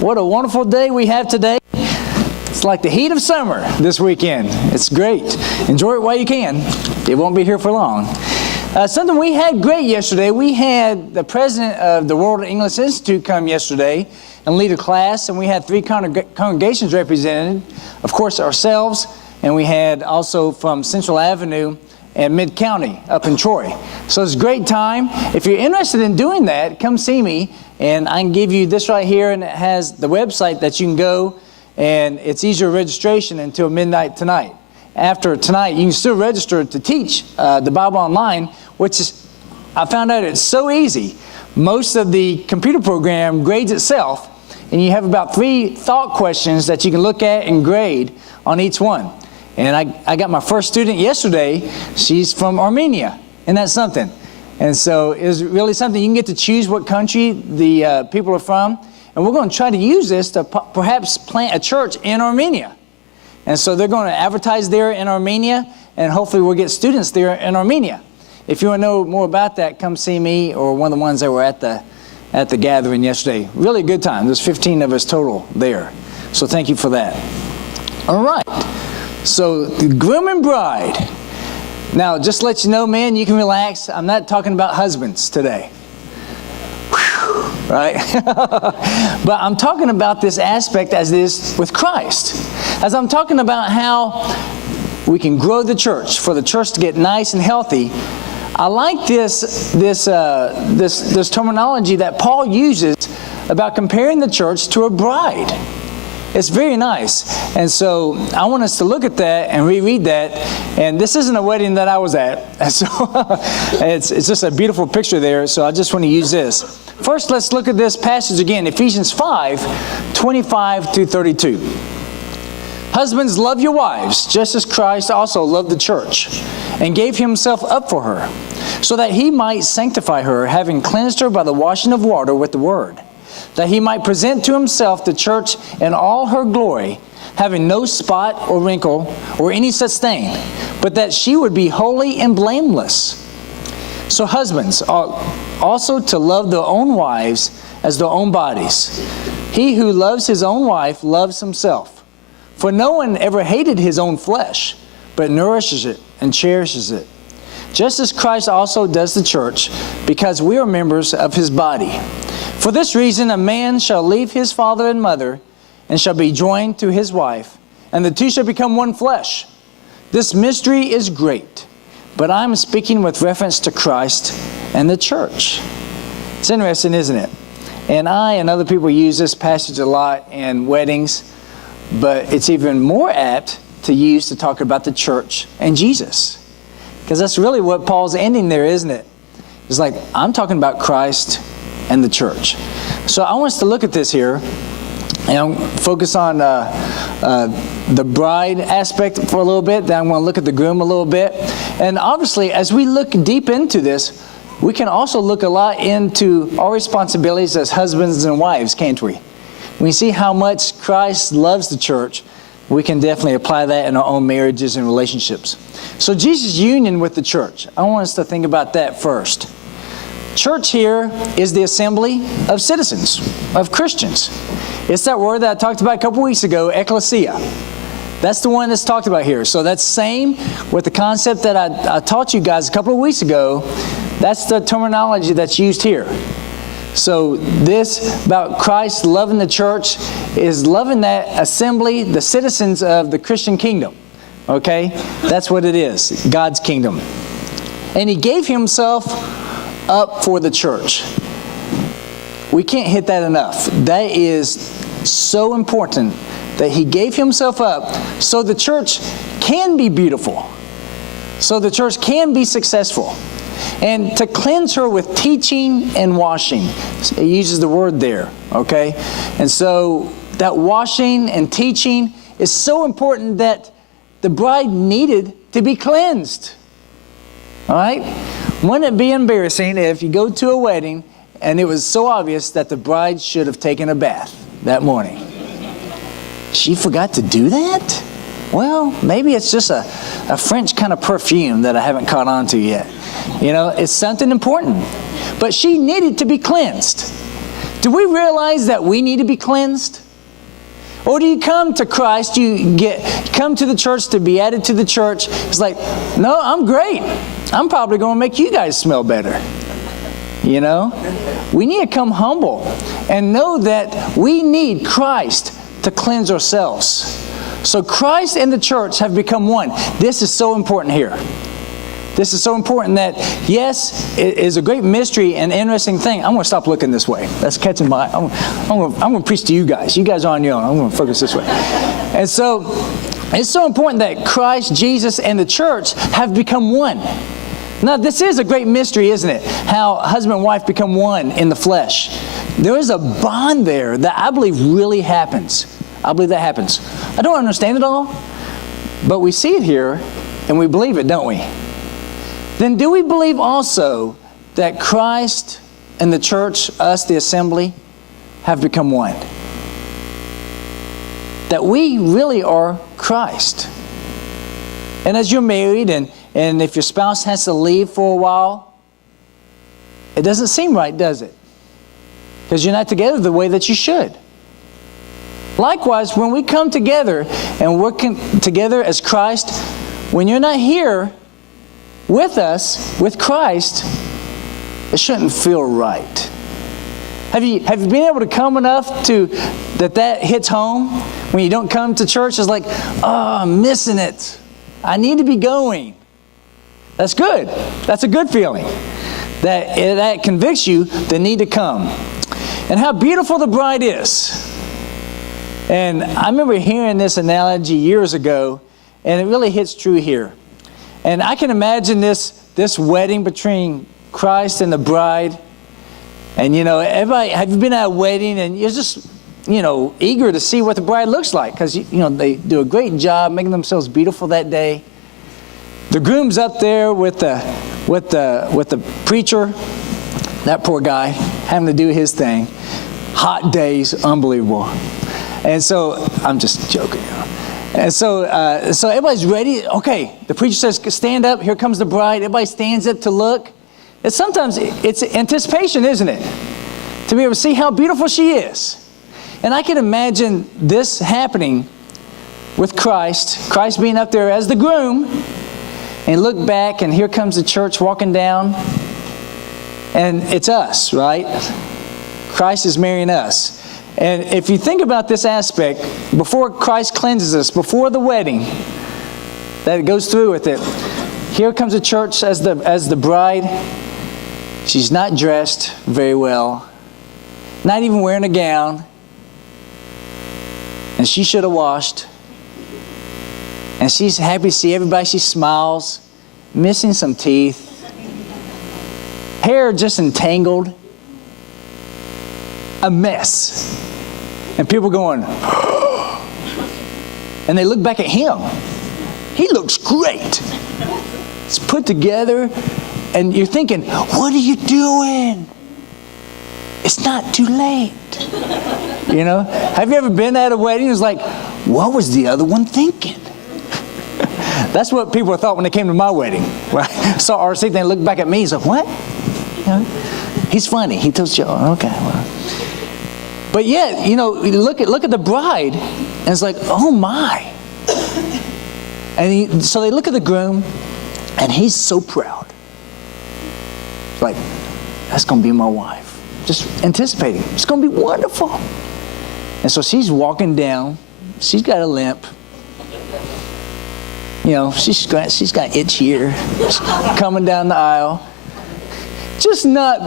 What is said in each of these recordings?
What a wonderful day we have today. It's like the heat of summer this weekend. It's great. Enjoy it while you can. It won't be here for long. Something we had great yesterday. We had the president of the World English Institute come yesterday and lead a class, and we had 3 congregations represented. Of course, ourselves, and we had also from Central Avenue and Mid-County up in Troy. So it's a great time. If you're interested in doing that, come see me, and I can give you this right here, and it has the website that you can go, and it's easier registration until midnight tonight. After tonight, you can still register to teach the Bible online, which is, I found out it's so easy. Most of the computer program grades itself, and you have about 3 thought questions that you can look at and grade on each one. And I got my first student yesterday. She's from Armenia. Isn't that something? And so it was really something. You can get to choose what country the people are from. And we're going to try to use this to perhaps plant a church in Armenia. And so they're going to advertise there in Armenia, and hopefully we'll get students there in Armenia. If you want to know more about that, come see me or one of the ones that were at the gathering yesterday. Really good time. There's 15 of us total there. So thank you for that. All right. So the groom and bride. Now, just to let you know, man, you can relax. I'm not talking about husbands today. Whew, right? But I'm talking about this aspect as it is with Christ. As I'm talking about how we can grow the church, for the church to get nice and healthy, I like this terminology that Paul uses about comparing the church to a bride. It's very nice. And so I want us to look at that and reread that. And this isn't a wedding that I was at. And so it's just a beautiful picture there. So I just want to use this. First, let's look at this passage again. Ephesians 5:25-32. Husbands, love your wives, just as Christ also loved the church and gave himself up for her, so that he might sanctify her, having cleansed her by the washing of water with the word, that he might present to himself the church in all her glory, having no spot or wrinkle or any such thing, but that she would be holy and blameless. So husbands ought also to love their own wives as their own bodies. He who loves his own wife loves himself. For no one ever hated his own flesh, but nourishes it and cherishes it, just as Christ also does the church, because we are members of his body. For this reason, a man shall leave his father and mother, and shall be joined to his wife, and the two shall become one flesh. This mystery is great, but I'm speaking with reference to Christ and the church. It's interesting, isn't it? And I and other people use this passage a lot in weddings, but it's even more apt to use to talk about the church and Jesus. Because that's really what Paul's ending there, isn't it? It's like, I'm talking about Christ and the church. So I want us to look at this here and focus on the bride aspect for a little bit. Then I'm going to look at the groom a little bit. And obviously, as we look deep into this, we can also look a lot into our responsibilities as husbands and wives, can't we? When we see how much Christ loves the church, we can definitely apply that in our own marriages and relationships. So Jesus' union with the church. I want us to think about that first. Church here is the assembly of citizens, of Christians. It's that word that I talked about a couple weeks ago, ecclesia. That's the one that's talked about here. So that's same with the concept that I taught you guys a couple of weeks ago. That's the terminology that's used here. So this about Christ loving the church is loving that assembly, the citizens of the Christian kingdom. Okay? That's what it is, God's kingdom. And he gave himself up for the church. We can't hit that enough. That is so important that he gave himself up so the church can be beautiful, so the church can be successful. And to cleanse her with teaching and washing. It uses the word there, okay? And so that washing and teaching is so important that the bride needed to be cleansed. All right? Wouldn't it be embarrassing if you go to a wedding and it was so obvious that the bride should have taken a bath that morning? She forgot to do that? Well, maybe it's just a French kind of perfume that I haven't caught on to yet. You know, it's something important. But she needed to be cleansed. Do we realize that we need to be cleansed? Or do you come to Christ, you come to the church to be added to the church? It's like, no, I'm great. I'm probably going to make you guys smell better. You know? We need to come humble and know that we need Christ to cleanse ourselves. So Christ and the church have become one. This is so important here. This is so important that, yes, it is a great mystery and interesting thing. I'm going to stop looking this way. That's catching my eye. I'm going to preach to you guys. You guys are on your own. I'm going to focus this way. And so, it's so important that Christ, Jesus, and the church have become one. Now, this is a great mystery, isn't it? How husband and wife become one in the flesh. There is a bond there that I believe really happens. I believe that happens. I don't understand it all, but we see it here, and we believe it, don't we? Then do we believe also that Christ and the church, us, the assembly, have become one? That we really are Christ. And as you're married, and if your spouse has to leave for a while, it doesn't seem right, does it? Because you're not together the way that you should. Likewise, when we come together and work together as Christ, when you're not here with us, with Christ, it shouldn't feel right. Have you been able to come enough to that hits home? When you don't come to church, it's like, oh, I'm missing it. I need to be going. That's good. That's a good feeling. That convicts you the need to come. And how beautiful the bride is. And I remember hearing this analogy years ago, and it really hits true here. And I can imagine this wedding between Christ and the bride. And, you know, everybody, have you been at a wedding and you're just, you know, eager to see what the bride looks like? Because, you know, they do a great job making themselves beautiful that day. The groom's up there with the preacher, that poor guy, having to do his thing. Hot days, unbelievable. And so, I'm just joking, you know. And so everybody's ready. Okay, the preacher says, stand up. Here comes the bride. Everybody stands up to look. And sometimes it's anticipation, isn't it? To be able to see how beautiful she is. And I can imagine this happening with Christ. Christ being up there as the groom. And look back, and here comes the church walking down. And it's us, right? Christ is marrying us. And if you think about this aspect, before Christ cleanses us, before the wedding, that it goes through with it, here comes the church as the bride. She's not dressed very well, not even wearing a gown, and she should have washed. And she's happy to see everybody. She smiles, missing some teeth, hair just entangled, a mess. And people going, and they look back at him. He looks great. It's put together, and you're thinking, what are you doing? It's not too late. You know? Have you ever been at a wedding? It's like, what was the other one thinking? That's what people thought when they came to my wedding. Right? Saw RC, they looked back at me. He's like, what? You know? He's funny. He tells you, oh, okay, well. But yet, you know, look at the bride, and it's like, oh my. And so they look at the groom, and he's so proud. Like, that's going to be my wife. Just anticipating. It's going to be wonderful. And so she's walking down. She's got a limp. You know, she's got itch here. She's coming down the aisle. Just not,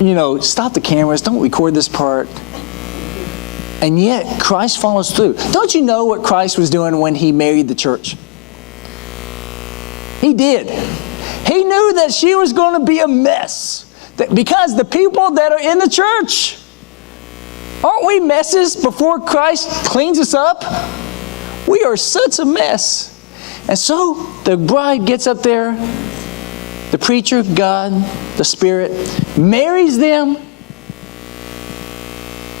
you know, stop the cameras. Don't record this part. And yet, Christ follows through. Don't you know what Christ was doing when He married the church? He did. He knew that she was going to be a mess. Because the people that are in the church, aren't we messes before Christ cleans us up? We are such a mess. And so the bride gets up there, the preacher, God, the Spirit, marries them,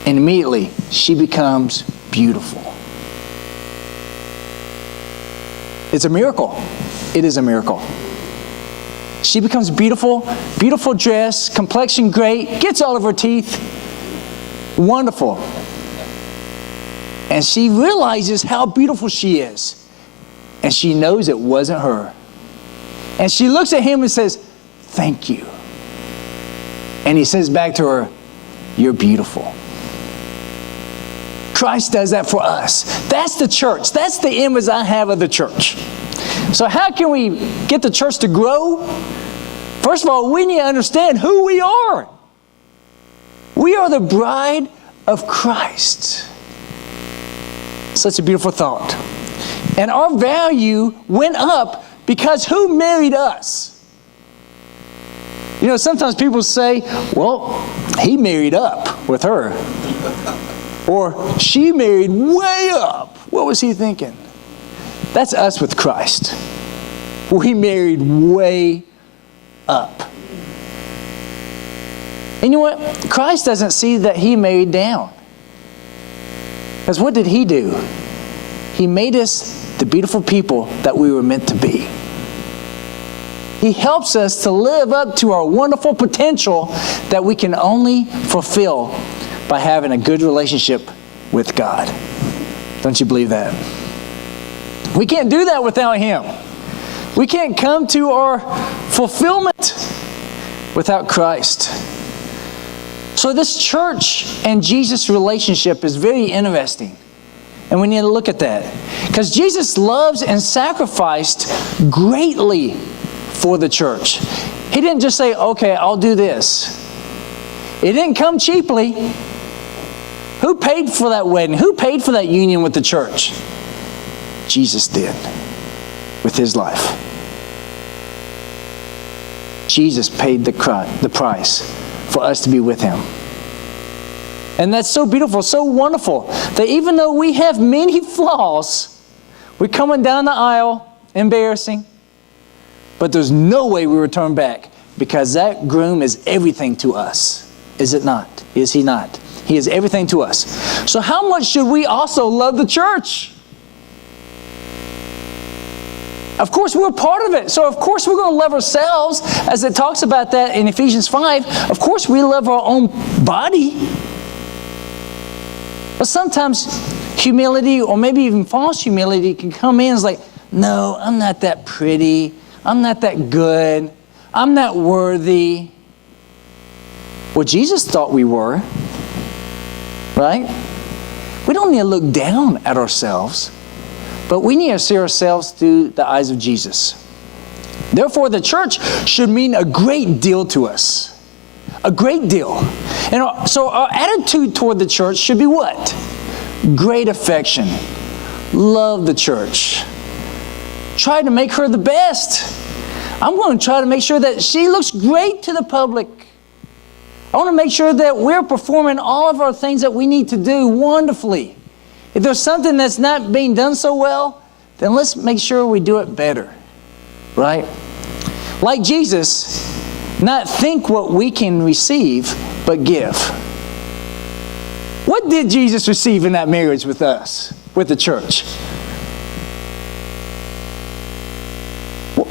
and immediately she becomes beautiful. It's a miracle. It is a miracle. She becomes beautiful, beautiful dress, complexion great, gets all of her teeth. wonderful. And she realizes how beautiful she is. And she knows it wasn't her. And she looks at him and says, thank you. And he says back to her, you're beautiful. Christ does that for us. That's the church. That's the image I have of the church. So how can we get the church to grow? First of all, we need to understand who we are. We are the bride of Christ. Such a beautiful thought. And our value went up because who married us? You know, sometimes people say, well, he married up with her. Or she married way up. What was he thinking? That's us with Christ. We married way up. And you know what? Christ doesn't see that he married down. Because what did he do? He made us the beautiful people that we were meant to be. He helps us to live up to our wonderful potential that we can only fulfill by having a good relationship with God. Don't you believe that? We can't do that without him. We can't come to our fulfillment without Christ. So this church and Jesus relationship is very interesting. And we need to look at that. Because Jesus loves and sacrificed greatly for the church. He didn't just say, okay, I'll do this. It didn't come cheaply. Who paid for that wedding? Who paid for that union with the church? Jesus did with his life. Jesus paid the price for us to be with him. And that's so beautiful, so wonderful, that even though we have many flaws, we're coming down the aisle, embarrassing, but there's no way we return back because that groom is everything to us. Is it not? Is he not? He is everything to us. So how much should we also love the church? Of course, we're part of it. So of course we're going to love ourselves, as it talks about that in Ephesians 5. Of course we love our own body. But sometimes humility, or maybe even false humility, can come in as like, no, I'm not that pretty. I'm not that good. I'm not worthy. Well, Jesus thought we were, right? We don't need to look down at ourselves, but we need to see ourselves through the eyes of Jesus. Therefore, the church should mean a great deal to us. A great deal. And so our attitude toward the church should be what? Great affection. Love the church. Try to make her the best. I'm going to try to make sure that she looks great to the public. I want to make sure that we're performing all of our things that we need to do wonderfully. If there's something that's not being done so well, then let's make sure we do it better. Right? Like Jesus, not think what we can receive, but give. What did Jesus receive in that marriage with us, with the church?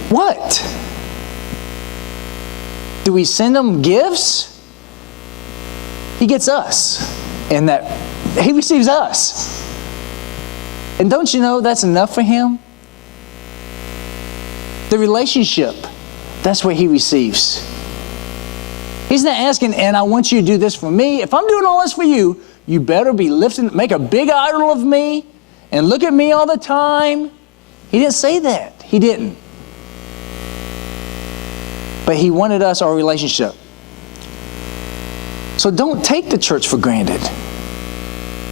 What? Do we send him gifts? He gets us in that. He receives us. And don't you know that's enough for him? The relationship, that's what he receives. He's not asking, and I want you to do this for me. If I'm doing all this for you, you better be lifting, make a big idol of me and look at me all the time. He didn't say that. He didn't. But he wanted us, our relationship. So don't take the church for granted.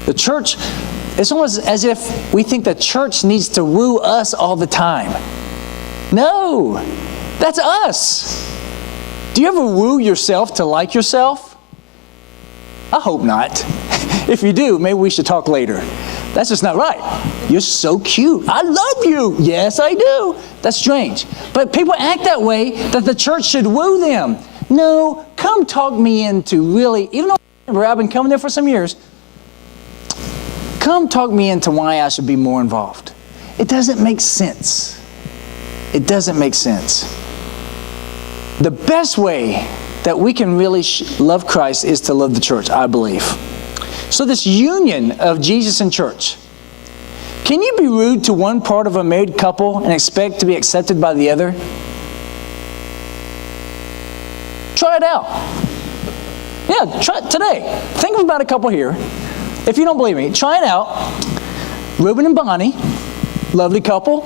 The church, it's almost as if we think the church needs to woo us all the time. No, that's us. Do you ever woo yourself to like yourself? I hope not. If you do, maybe we should talk later. That's just not right. You're so cute. I love you. Yes, I do. That's strange. But people act that way, that the church should woo them. No, come talk me into really, even though I've been coming there for some years, come talk me into why I should be more involved. It doesn't make sense. It doesn't make sense. The best way that we can really love Christ is to love the church, I believe. So this union of Jesus and church. Can you be rude to one part of a married couple and expect to be accepted by the other? Try it out. Yeah, try it today. Think about a couple here. If you don't believe me, try it out. Reuben and Bonnie, lovely couple.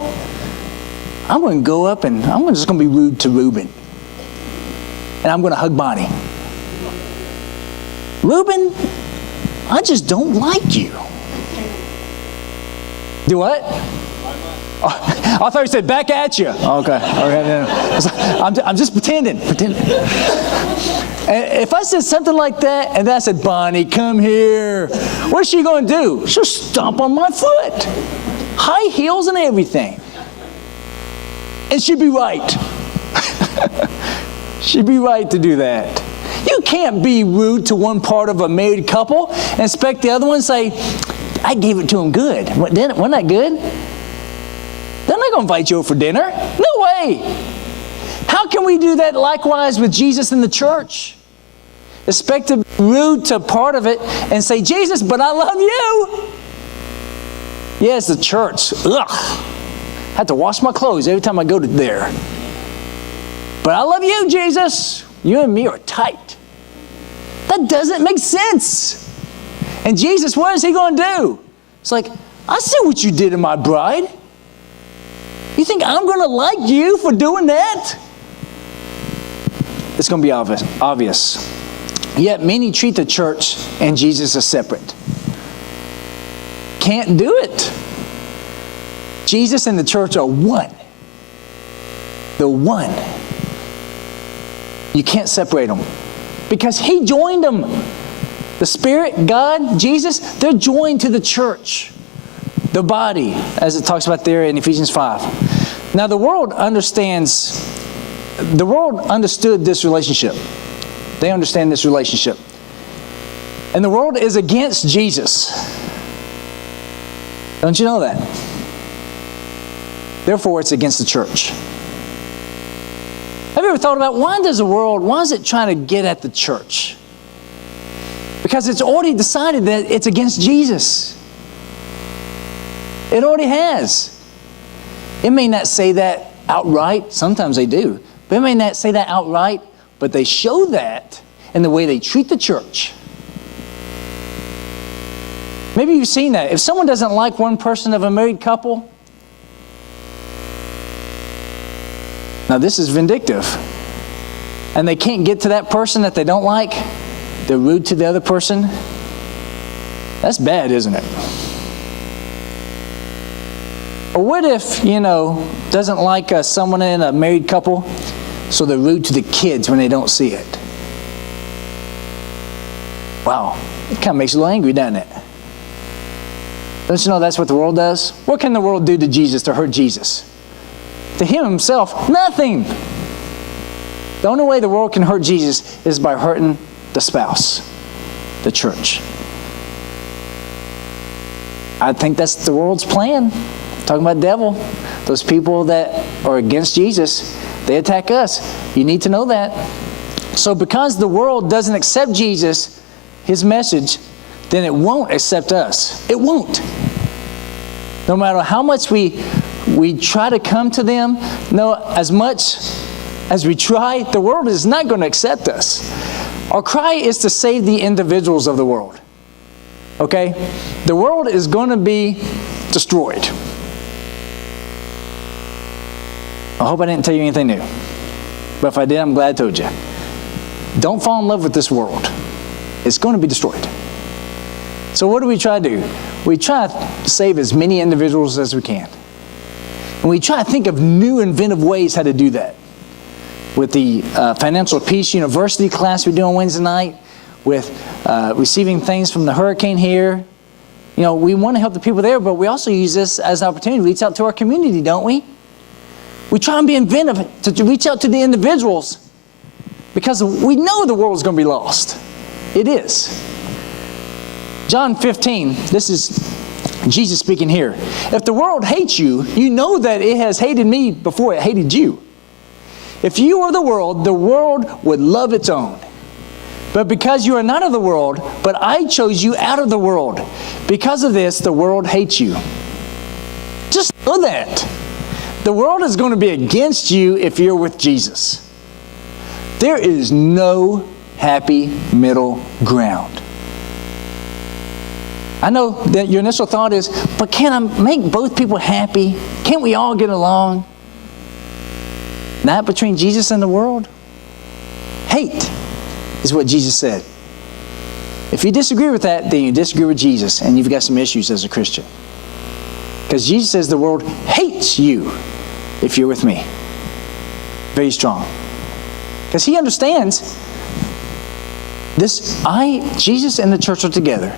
I'm going to go up and I'm just going to be rude to Reuben. And I'm going to hug Bonnie. Reuben, I just don't like you. Do what? Oh, I thought you said back at you. Okay. I'm just pretending. And if I said something like that, and then I said, Bonnie, come here, what's she going to do? She'll stomp on my foot. High heels and everything. And she'd be right. She'd be right to do that. You can't be rude to one part of a married couple and expect the other one to say, I gave it to him good. Wasn't that good? They're not going to invite you over for dinner. No way. How can we do that likewise with Jesus in the church? Expect to be rude to part of it and say, Jesus, but I love you. Yes, the church. Ugh. I have to wash my clothes every time I go to there. But I love you, Jesus. You and me are tight. That doesn't make sense. And Jesus, what is he going to do? It's like, I see what you did in my bride. You think I'm going to like you for doing that? It's going to be obvious. Yet many treat the church and Jesus as separate. Can't do it. Jesus and the church are one. They're one. You can't separate them because he joined them. The Spirit, God, Jesus, they're joined to the church, the body, as it talks about there in Ephesians 5. Now, the world understood this relationship. They understand this relationship. And the world is against Jesus. Don't you know that? Therefore, it's against the church. Have you ever thought about why is it trying to get at the church? Because it's already decided that it's against Jesus. It already has. It may not say that outright. Sometimes they do. But it may not say that outright, but they show that in the way they treat the church. Maybe you've seen that. If someone doesn't like one person of a married couple, now this is vindictive, and they can't get to that person that they don't like, they're rude to the other person. That's bad, isn't it? Or what if, doesn't like someone in a married couple, so they're rude to the kids when they don't see it? Wow, it kind of makes you a little angry, doesn't it? Don't you know that's what the world does? What can the world do to Jesus to hurt Jesus? To him himself, nothing. The only way the world can hurt Jesus is by hurting the spouse, the church. I think that's the world's plan. Talking about the devil. Those people that are against Jesus, they attack us. You need to know that. So because the world doesn't accept Jesus, his message, then it won't accept us. It won't. No matter how much we try to come to them, no, as much as we try, the world is not going to accept us. Our cry is to save the individuals of the world. Okay? The world is going to be destroyed. I hope I didn't tell you anything new. But if I did, I'm glad I told you. Don't fall in love with this world. It's going to be destroyed. So what do we try to do? We try to save as many individuals as we can. And we try to think of new inventive ways how to do that. With the Financial Peace University class we do on Wednesday night, with receiving things from the hurricane here. We want to help the people there, but we also use this as an opportunity to reach out to our community, don't we? We try and be inventive to reach out to the individuals because we know the world's going to be lost. It is. John 15, this is Jesus speaking here. If the world hates you, you know that it has hated me before it hated you. If you were the world would love its own. But because you are not of the world, but I chose you out of the world. Because of this, the world hates you. Just know that. The world is going to be against you if you're with Jesus. There is no happy middle ground. I know that your initial thought is, but can I make both people happy? Can't we all get along? Not between Jesus and the world. Hate is what Jesus said. If you disagree with that, then you disagree with Jesus, and you've got some issues as a Christian. Because Jesus says the world hates you if you're with me. Very strong. Because he understands this. Jesus and the church are together.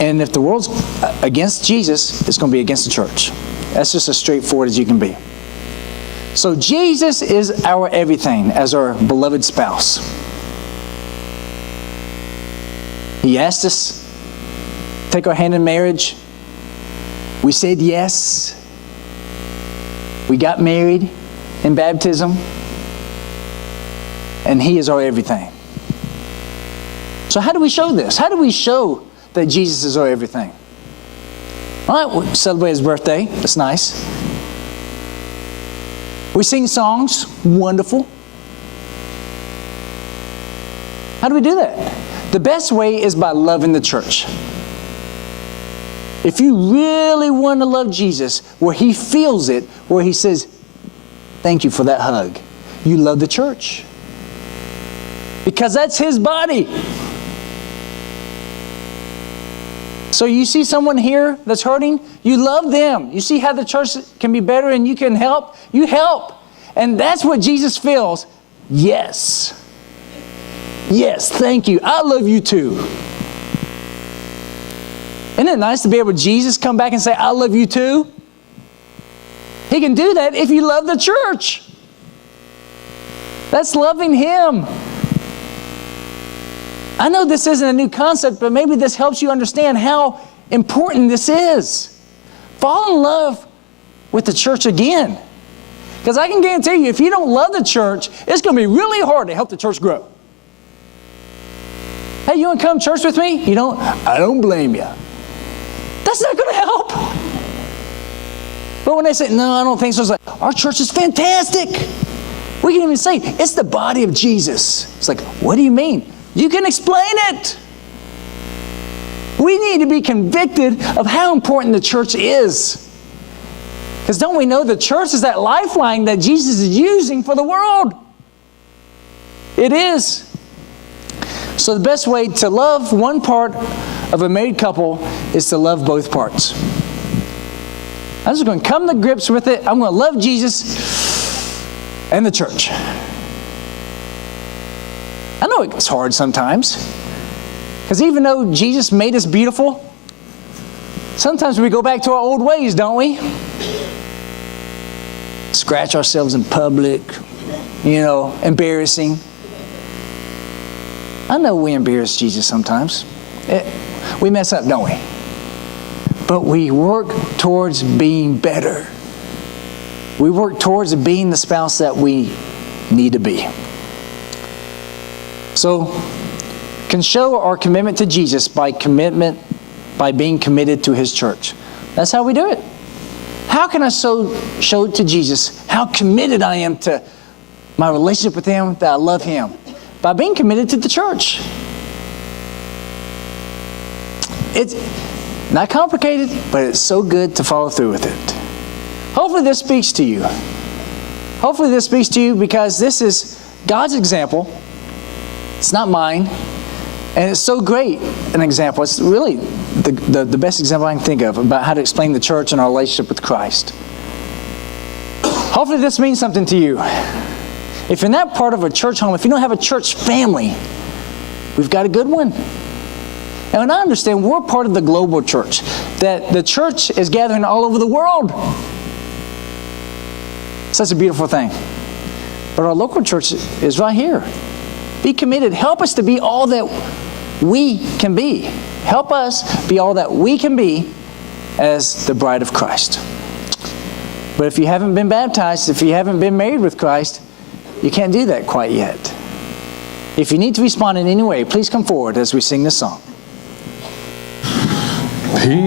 And if the world's against Jesus, it's going to be against the church. That's just as straightforward as you can be. So Jesus is our everything as our beloved spouse. He asked us to take our hand in marriage. We said yes. We got married in baptism. And he is our everything. So how do we show this? How do we show that Jesus is our everything? All right, we celebrate his birthday. That's nice. We sing songs. Wonderful. How do we do that? The best way is by loving the church. If you really want to love Jesus, where he feels it, where he says, thank you for that hug, you love the church. Because that's his body. So you see someone here that's hurting, you love them. You see how the church can be better and you can help, you help. And that's what Jesus feels. Yes. Yes, thank you. I love you too. Isn't it nice to be able to Jesus come back and say, I love you too? He can do that if you love the church. That's loving him. I know this isn't a new concept, but maybe this helps you understand how important this is. Fall in love with the church again. Because I can guarantee you, if you don't love the church, it's going to be really hard to help the church grow. Hey, you want to come to church with me? You don't? I don't blame you. That's not going to help. But when they say, no, I don't think so, it's like, our church is fantastic. We can even say, it's the body of Jesus. It's like, what do you mean? You can explain it. We need to be convicted of how important the church is. Because don't we know the church is that lifeline that Jesus is using for the world? It is. So the best way to love one part of a married couple is to love both parts. I'm just going to come to grips with it. I'm going to love Jesus and the church. I know it's hard sometimes. Because even though Jesus made us beautiful, sometimes we go back to our old ways, don't we? Scratch ourselves in public, embarrassing. I know we embarrass Jesus sometimes. We mess up, don't we? But we work towards being better. We work towards being the spouse that we need to be. So, can show our commitment to Jesus by being committed to his church. That's how we do it. How can I show to Jesus how committed I am to my relationship with him, that I love him? By being committed to the church. It's not complicated, but it's so good to follow through with it. Hopefully this speaks to you. Hopefully this speaks to you because this is God's example. It's not mine. And it's so great an example. It's really the best example I can think of about how to explain the church and our relationship with Christ. Hopefully this means something to you. If you're not part of a church home, if you don't have a church family, we've got a good one. And I understand we're part of the global church, that the church is gathering all over the world. Such a beautiful thing. But our local church is right here. Be committed. Help us to be all that we can be. Help us be all that we can be as the bride of Christ. But if you haven't been baptized, if you haven't been married with Christ, you can't do that quite yet. If you need to respond in any way, please come forward as we sing this song. Peace.